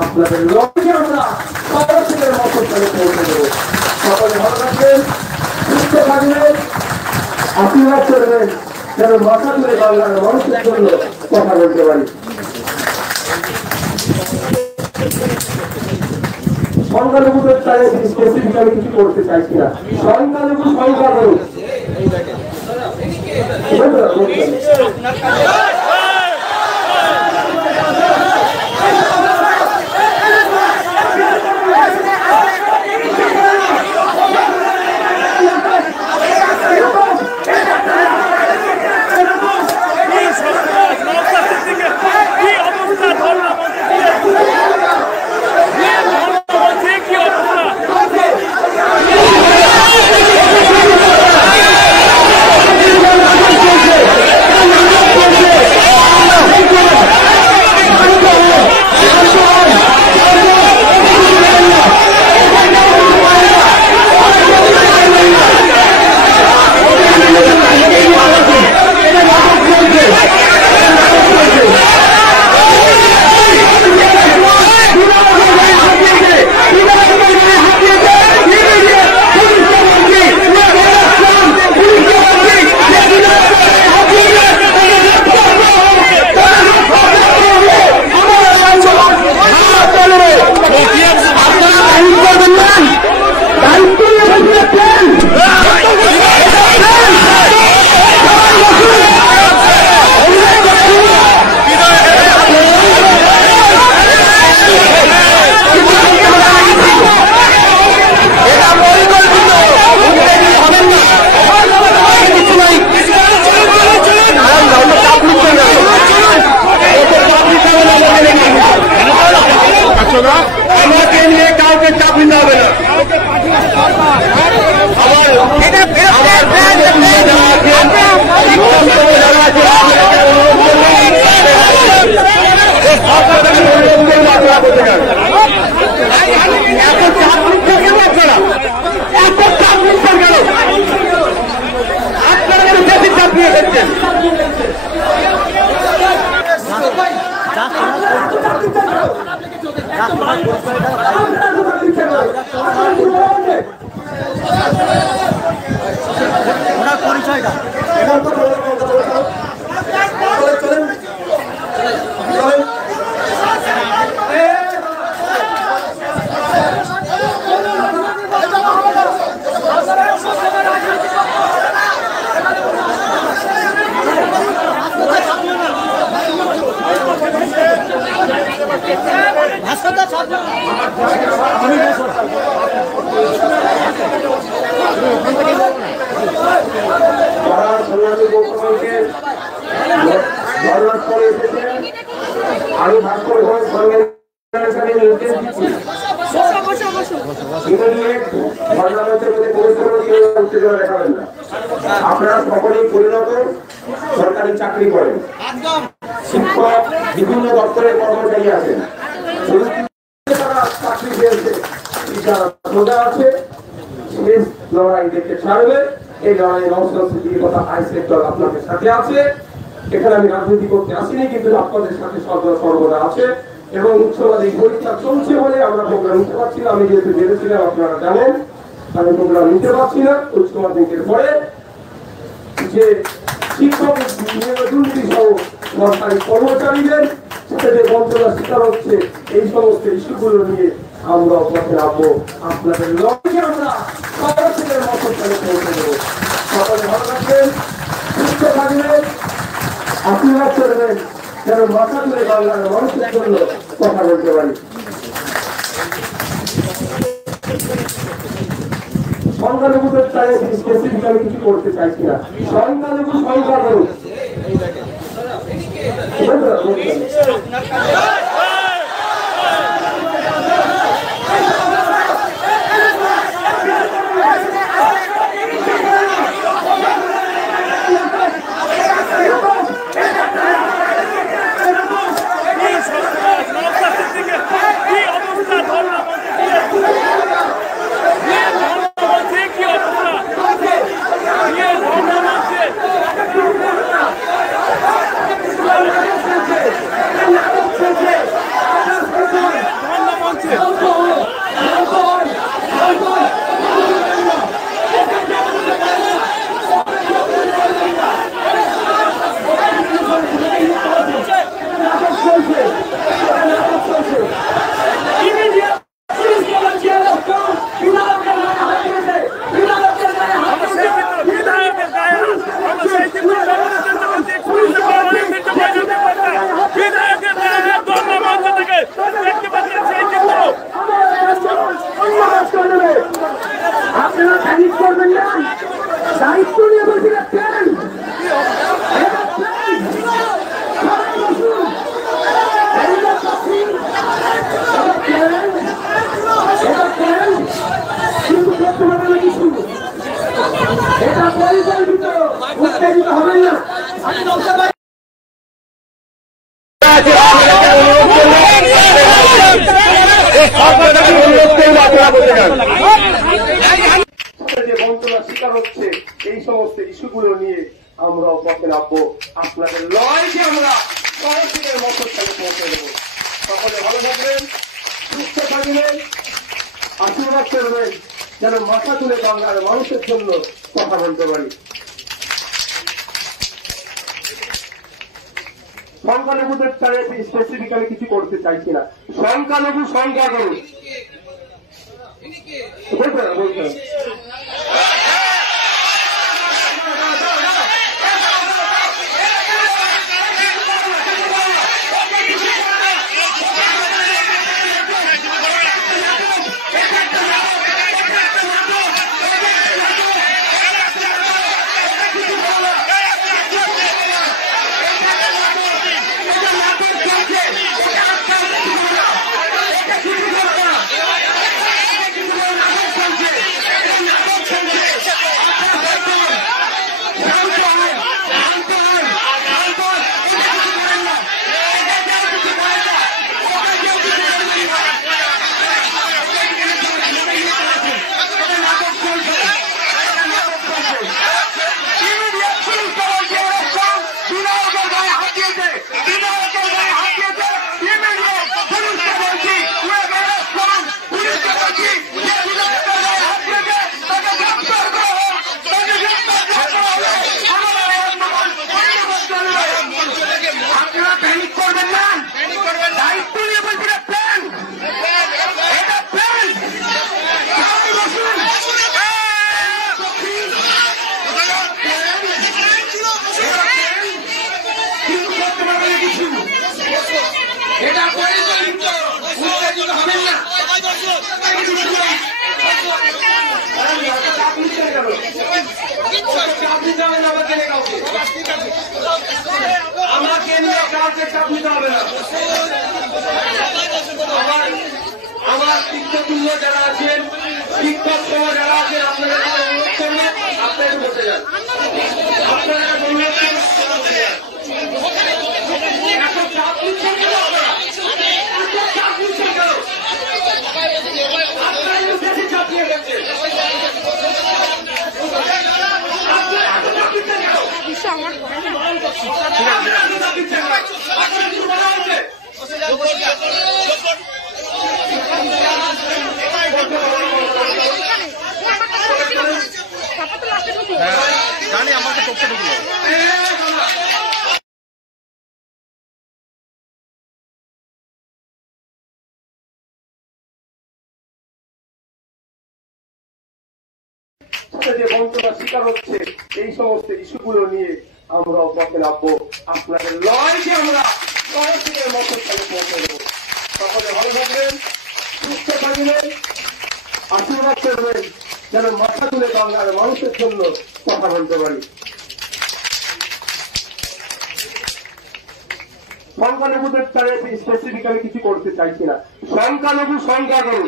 আপনাদের লক্ষ্যে আমরা সর্বশেষের মতস্থানে পৌঁছে দেবো। সকলে ভালো থাকবেন, সুস্থ থাকবেন, আশীর্বাদ করবেন যেন ভাষা তুলে বাংলার মানুষের জন্য কথা বলতে পারি। সংখ্যালঘুদের চাইলে স্পেসিফিক আমি কিছু করতে চাইছি না। সংখ্যালঘু সংখ্যালঘু আপনারা সকলেই পরিণত সরকারি চাকরি করেন, শিক্ষক, বিভিন্ন দপ্তরের কর্মচারী আছেন, চাকরি পেয়েছে, সোজা আছে, শেষ লড়াই দেখতে ছাড়বে। এই লড়াই নওশাদ কথা হাই সেক্টর আপনাদের সাথে আছে। এখানে আমি রাজনীতি করতে আসিনি, কিন্তু আপনাদের সাথে সর্বদা আছে এবং উচ্চবাদী পরীক্ষা চলছে বলে আমরা প্রোগ্রাম নিতে পারছি না। আমি যেহেতু জেনেছিলাম আপনারা জানেন, আমি প্রোগ্রাম নিতে পারছি না। উচ্চ মাধ্যমিকের পরে যে শিক্ষক দুর্নীতি সহ সরকারি কর্মচারীদের সাথে যে বঞ্চনার শিকার হচ্ছে, এই সমস্ত ইস্যুগুলো নিয়ে আমরা পথে নামবো। আপনাদের লক্ষ্যে আমরা সর্বশেষের মতস্থানে পৌঁছে দেবো। সকলে ভালো থাকবেন, সুস্থ থাকবেন, আশীর্বাদ করবেন যেন ভাষা তুলে বাংলার মানুষের জন্য কথা বলতে পারি। সংখ্যালঘুদের চাইলে স্পেসিফিক আমি কিছু করতে চাইছি না। সংখ্যালঘু সংখ্যালঘু Okay. উত্তেজিত হবেন না। যে বঞ্চনার শিকার হচ্ছে এই সমস্ত ইস্যুগুলো নিয়ে আমরাও পথে নামবো। আপনাদের লড়াইকে আমরা সরাসরি মধ্যস্থানে পৌঁছে দেবো। সকলে ভালো থাকবেন, সুস্থ থাকবেন, আশীর্বাদ করবেন যেন মাথা তুলে বাংলার মানুষের জন্য কথা বলতে পারি। সংখ্যালঘুদের তারা স্পেসিফিক্যালি কিছু করতে চাইছি না। সংখ্যালঘু সংখ্যালঘু বলতে আমরা কেন্দ্রীয় কাজে চাপ নিতে হবে না। আমার শিক্ষাতুল্য যারা আছেন, শিক্ষক সহ যারা আছেন, আপনাদের অনুরোধ করবেন আপনাদের বসে যান। আপনারা অনুরোধ করবেন এত চাপ নিচ্ছেন কেন? এত চাপ নিচ্ছেন কেন? আপনারা বেশি চাপ নিয়ে গেছেন। জানি আমাকে টপকে ঢুকলো। যে বঞ্চনার শিকার হচ্ছে এই সমস্ত ইস্যুগুলো নিয়ে আমরাও পথে নামবো। আপনাদের লড়াইকে আমরা সরাসরি মধ্যস্থানে পৌঁছে দেবো। সকলে ভালো থাকবেন, সুস্থ থাকবেন, আশীর্বাদ করবেন যেন মাথা তুলে বাংলার মানুষের জন্য কথা বলতে পারি। সংখ্যালঘুদের তারা স্পেসিফিক্যালি কিছু করতে চাইছি না। সংখ্যালঘু সংখ্যালঘু